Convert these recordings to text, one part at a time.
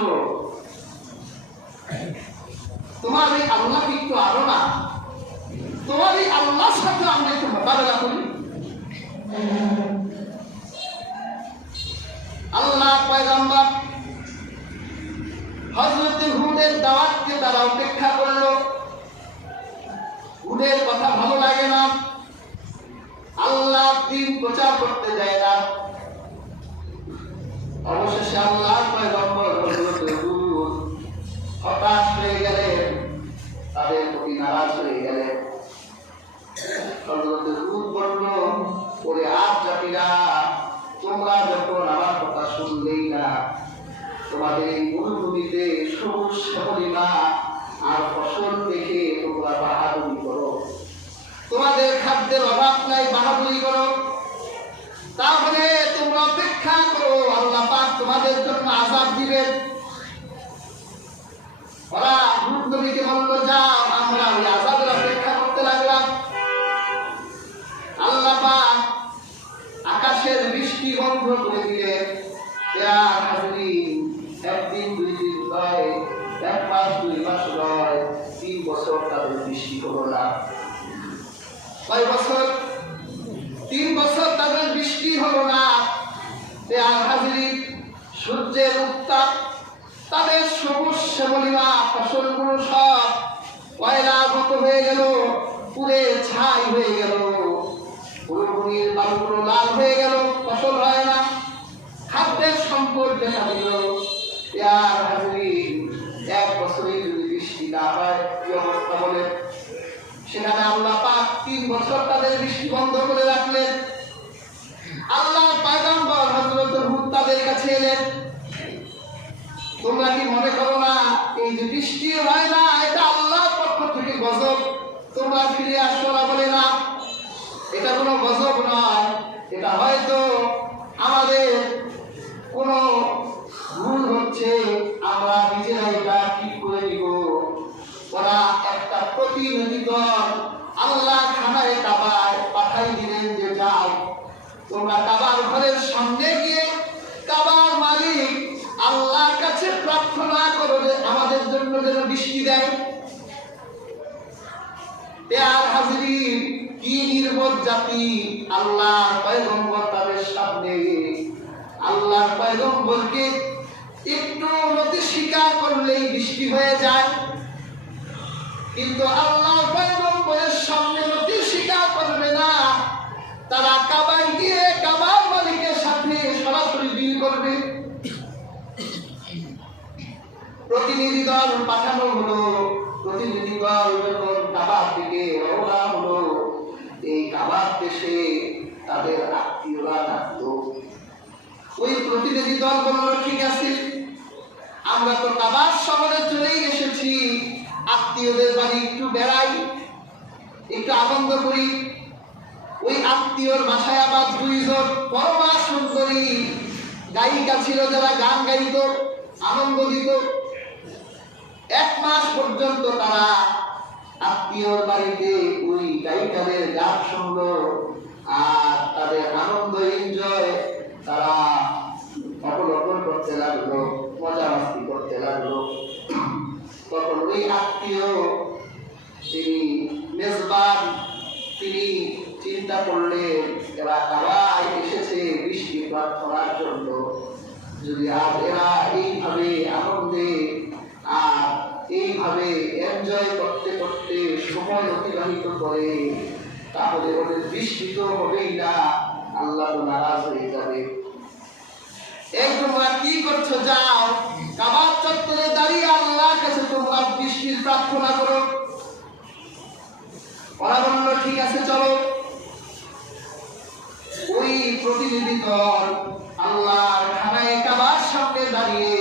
আসো, তোমার এই আল্লাহ একটু আরো না, তোমার এই আল্লাহর সাথে আমরা একটু মোকাবেলা করি। আল্লাহ পয়গম্বর হযরত হুদের দাওয়াতকে তারা উপেক্ষা করলো। হুদের কথা ভালো লাগে না, আল্লাহর দ্বীন প্রচার করতে দেয় না। অবশেষে আল্লাহর পয়গম্বর হযরত হুদ হতাশ হয়ে গেলেন, তাদের প্রতি নারাজ হয়ে গেলেন। হযরত হুদ বলল, ওরে আদ জাতিরা, তোমরা যখন আমার কথা শুনলেই না, তোমাদের এই মরুভূমিতে সবুজ শ্যামলিমা আর ফসল দেখে তোমরা বাহাদুরি করো, তোমাদের খাদ্যের অভাব নাই, বাহাদুরি করো, তাহলে তোমরা অপেক্ষা করো, আল্লাহ পাক তোমাদের জন্য আযাব দিবেন। ওরা হুদ নবীকে বলল, যাও, আমরা ওই আযাবের অপেক্ষা করতে লাগলাম। আল্লাহ পাক আকাশের বৃষ্টি বন্ধ করে দিলেন। একদিন, 2 দিন নয়, 1 মাস 2 মাস নয়, 3 বছর তাদের বৃষ্টি হলো না। কয় বছর? 3 বছর তাদের বৃষ্টি হলো না। সূর্যের উত্তাপ, তাদের সবুজ শ্যামলিমা ফসলগুলো সব কয়লার মতো হয়ে গেল, পুড়ে ছাই হয়ে গেল, মরুভূমির বালুগুলো লাল হয়ে গেল, ফসল হয় না, খাদ্যের সংকট দেখা দিল। 1 বছরে যদি বৃষ্টি না হয় কি অবস্থা বলে? সেখানে আল্লাহ পাক 3 বছর তাদের বৃষ্টি বন্ধ করে রাখলেন। আল্লাহর পয়গম্বর হযরত হুদ তাদের কাছে এলেন, তোমরা কি মনে করো না এই যে বৃষ্টি হয় না, এটা আল্লাহর পক্ষ থেকে গজব? তোমরা ফিরে আসো না? বলে না, এটা কোনো গজব নয়, এটা হয়তো আমাদের কোনো ভুল হচ্ছে, আমরা নিজেরা এটা ঠিক করে দিব। ওরা একটা প্রতিনিধি দল আল্লাহ খানায় কাবার পাঠাই দিলেন যে যাও, তোমরা কাবার ঘরের সামনে গিয়ে কাবার মালিক আল্লাহর কাছে প্রার্থনা করো যে আমাদের জন্য যেন বৃষ্টি দেয়। কি নির্বোধ জাতি! আল্লাহর পয়গম্বর তাদের সামনে, আল্লাহর পয়গম্বরকে একটু নতি স্বীকার করলেই বৃষ্টি হয়ে যায়, কিন্তু আল্লাহর পয়গম্বরের সামনে নতি স্বীকার করবে না। তারা কাবায় গিয়ে কাবার মালিকের সাথে সরাসরি ডিল করবে। প্রতিনিধি দল পাঠানো হলো। প্রতিনিধি দল যখন কাবার দিকে রওনা হলো, এই কাবার দেশে তাদের আত্মীয়রা থাকতো। ওই প্রতিনিধি দল বলল, ঠিক আছে, আমরা তো কাবার শহরে চলেই এসেছি, আত্মীয়দের বাড়ি একটু বেড়াই, একটু আনন্দ করি। ওই আত্মীয়র বাসায় আবার 2 জন পরমা সুন্দরী গায়িকা ছিল, যারা গান গাইত, আনন্দ দিত। 1 মাস পর্যন্ত তারা আত্মীয়র বাড়িতে ওই গায়িকাদের গান শুনলো আর তাদের আনন্দ এনজয় তারা অবলোকন করতে লাগলো, মজা মাস্তি করতে লাগলো। তখন ওই আত্মীয়, তিনি মেজবান, তিনি চিন্তা করলেন এরা কাবায় এসেছে বৃষ্টি প্রার্থনার জন্য, যদি আজ এরা এইভাবে আনন্দে আর এইভাবে এনজয় করতে করতে সময় অতিবাহিত করে, তাহলে ওদের বৃষ্টি তো হবেই না, আল্লাহ তো নারাজ হয়ে যাবে। এই তোমরা কি করছো? যাও, কাবার চত্বরে দাঁড়িয়ে আল্লাহর কাছে তোমরা বৃষ্টির প্রার্থনা করো। ওরা বলল, ঠিক আছে, চলো। ওই প্রতিনিধি দল আল্লাহর খানায় কাবার সামনে দাঁড়িয়ে,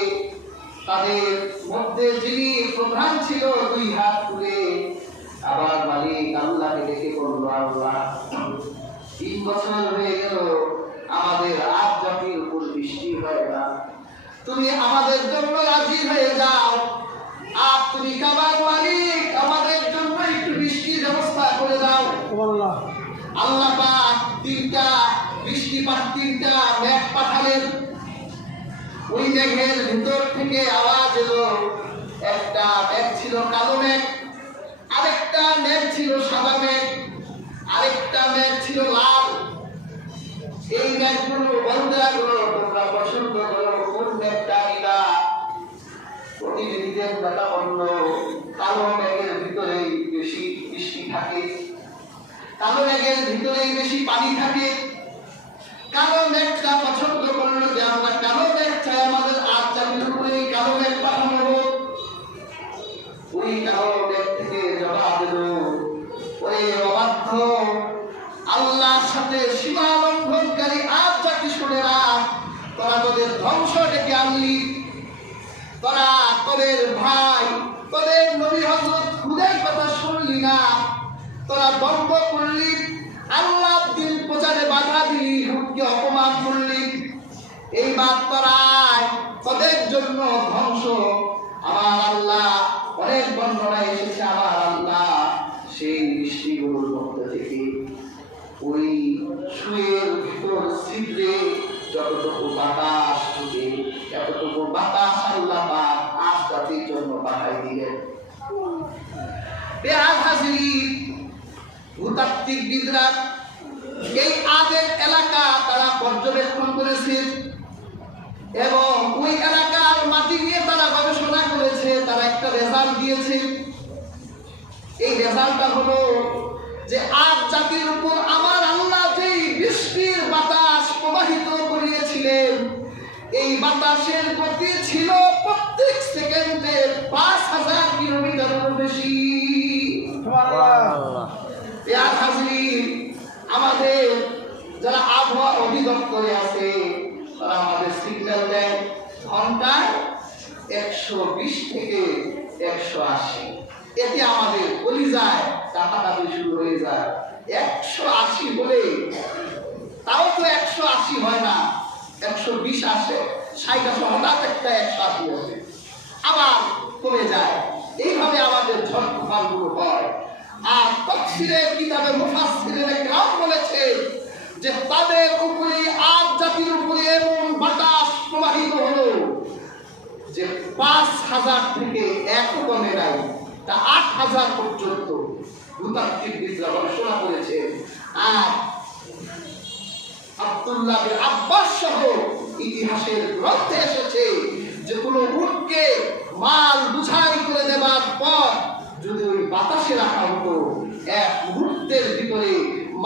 তাদের মধ্যে যিনি প্রধান ছিল 2 হাত তুলে আবার মালিক আল্লাহকে ডেকে বলল, আল্লাহ, 3 বছর হয়ে গেল আমাদের আজ জাতির উপর বৃষ্টি হয় না, তুমি আমাদের জন্য রাজি হয়ে যাও, আর তুমি কাবার মালিক আমাদের জন্য একটু বৃষ্টির ব্যবস্থা করে দাও। আল্লাহ পাক 3টা বৃষ্টিপাত, 3টা মেঘ পাঠালেন। ওই মেঘের ভিতর থেকে আওয়াজ এলো। একটা মেঘ ছিল কালো মেঘ, আরেকটা মেঘ ছিল সাদা মেঘ, আরেকটা মেঘ ছিল লাল। এই মেঘগুলো বলতে লাগলো, তোমরা পছন্দ করো কোন মেঘটা নিলা। প্রতিনিধিদের কথা বলল, কালো মেঘের ভিতরেই বেশি বৃষ্টি থাকে, কালো মেঘের ভিতরেই বেশি পানি থাকে। কালো মেঘটা পছন্দ করলো যে আমরা কালো মেঘ চাই, আমাদের আর চাকরির উপরে কালো মেঘ পাঠানো হোক। ওই কালো মেঘ থেকে জবাব দিল, ওই অবাধ্য আল্লাহর সাথে সীমা লঙ্ঘনকারী আর জাতি শুনে না, তোরা তোদের ধ্বংস ডেকে আনলি। তোরা তোদের ভাই, তোদের নবী হযরত হুদের কথা শুনলি না, তোরা দম্ভ করলি, আল্লাহর দ্বীন প্রচারে বাধা দিলি, হুদকে অপমান করলি। এই বার্তায় তোদের জন্য ধ্বংস। আমার আল্লাহ, অনেক বর্ণনায় এসেছে, আমার আল্লাহ সেই বৃষ্টিগুলোর মধ্যে থেকে ওই সুয়ের ভিতর ছিদ্রে যতটুকু বাতাস ঢুকে, এতটুকু বাতাস আল্লাহ পাক আজ জাতির জন্য পাঠাই দিলেন। ভূতাত্ত্বিকবিদরা এই আদের এলাকা তারা পর্যবেক্ষণ করেছে এবং ওই এলাকার মাটি নিয়ে তারা গবেষণা করেছে। তারা একটা রেজাল্ট দিয়েছে। এই রেজাল্টটা হলো যে আদ জাতির উপর আমার আল্লাহ যেই বৃষ্টির বাতাস প্রবাহিত করিয়েছিলেন, এই বাতাসের গতি ছিল প্রত্যেক সেকেন্ডে ৫,০০০ কিলোমিটারেরও বেশি। আমাদের যারা আবহাওয়া অধিদপ্তরে আছে তারা আমাদের সিগন্যাল দেয় ঘন্টায় ১২০ থেকে ১৮০। এতে আমাদের কলিজায় কাঁপাকাঁপি শুরু হয়ে যায়। ১৮০ বলে তাও তো ১৮০ হয় না, ১২০ আসে, ৬০ আসে, হঠাৎ একটা ১৮০ আসে, আবার কমে যায়। এইভাবে আমাদের ঝড় তুফানগুলো হয়। আর তাফসীরের কিতাবে মুফাসসিরিনে কেরাম বলেছে যে তাদের উপরে আদ জাতির উপরে এমন বাতাস প্রবাহিত হলো যে ৫,০০০ থেকে একও কমে নাই, তা ৮,০০০ পর্যন্ত ভূতাত্ত্বিকবিদরা গবেষণা করেছে। আর আব্দুল্লাহ বিন আব্বাস সহ ইতিহাসের গ্রন্থে এসেছে যে কোনো উটকে মাল বুঝাই করে দেবার পর যদি ওই বাতাসে রাখা হতো, এক মুহূর্তের ভিতরে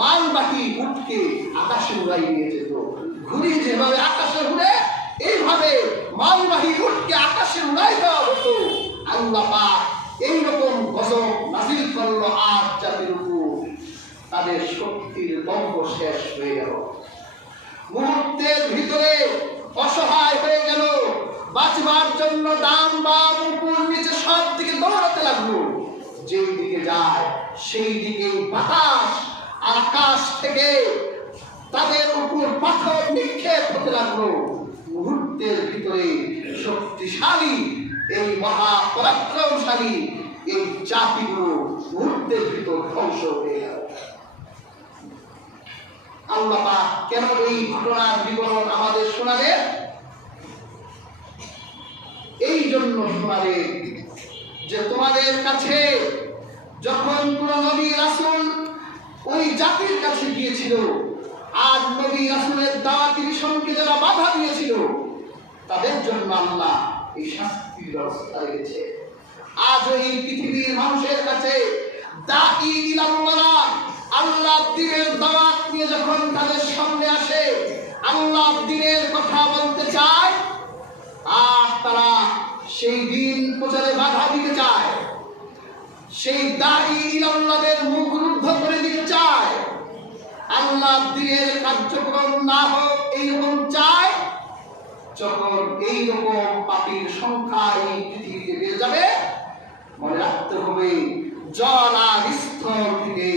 মালবাহী উটকে আকাশে উড়াই নিয়ে যেত। ঘুড়ি যেভাবে আকাশে উড়ে, এইভাবে মালবাহী উটকে আকাশে উড়াই দেওয়া হতো। আল্লাহ পাক এইরকম গজব নাযিল করলো আদ জাতির উপর। তাদের শক্তির দম্ভ শেষ হয়ে গেল, মুহূর্তের ভিতরে অসহায় হয়ে গেল। বাঁচবার জন্য ডান বাম উপর নিচে সব দিকে দৌড়াতে লাগলো। যেই দিকে যায় সেই দিকে বাতাস আর আকাশ থেকে তাদের উপর পাথর নিক্ষেপ হতে লাগলো। মুহূর্তের ভিতরে শক্তিশালী এই মহাপরাক্রমশালী এই জাতিগুলো মুহূর্তের ভিতর ধ্বংস হয়ে গেল। আল্লাহ পাক কেন এই ঘটনার বিবরণ আমাদের শোনালেন? এই জন্য শোনালেন যে তোমাদের কাছে যখন কোন নবী রাসূল ওই জাতির কাছে গিয়েছিল, আর নবী রাসূলের দাওয়াতি মিশনকে যারা বাধা দিয়েছিল, তাদের জন্য আল্লাহ এই শাস্তির ব্যবস্থা রেখেছে। আজ ওই পৃথিবীর মানুষের কাছে দাঈ ইলাল্লাহ আল্লাহর দ্বীনের দাওয়াত নিয়ে যখন তাদের সামনে আসে, আল্লাহর দ্বীনের কথা বলতে চায়, আর তারা সেই দ্বীন প্রচারে বাধা দিতে চায়, সেই দাঈ ইলাল্লাহর মুখ রুদ্ধ করে দিতে চায়, আল্লাহর দ্বীনের কার্যক্রম না হোক এইরকম চায়, যখন এইরকম পাপীর সংখ্যা এই পৃথিবীতে বেড়ে যাবে, মনে রাখতে হবে জল আর স্থল থেকে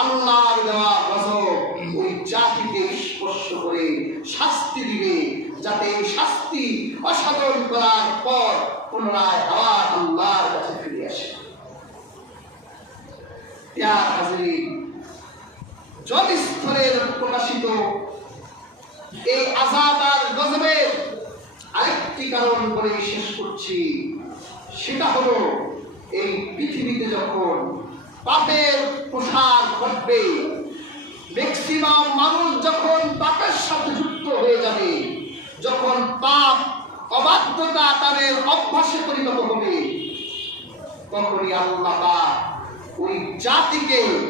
আল্লাহর দেওয়া গজব ওই জাতিকে স্পর্শ করে শাস্তি দিবে, যাতে এই শাস্তি অসাধন করার পর পুনরায় আবার আল্লাহর কাছে ফিরে আসে। প্রিয় হাজরিন, জলস্থলের প্রকাশিত এই আযাব আর গজবের আরেকটা একটি কারণ বলে শেষ করছি, সেটা হলো এই পৃথিবীতে যখন পাপের প্রসার ঘটবে, ম্যাক্সিমাম মানুষ যখন পাপের সাথে যুক্ত হয়ে যাবে, যখন পাপ অবাধ্যতা তাদের অভ্যাসে পরিণত হবে, তখনই আল্লাহ পাক ওই জাতিকে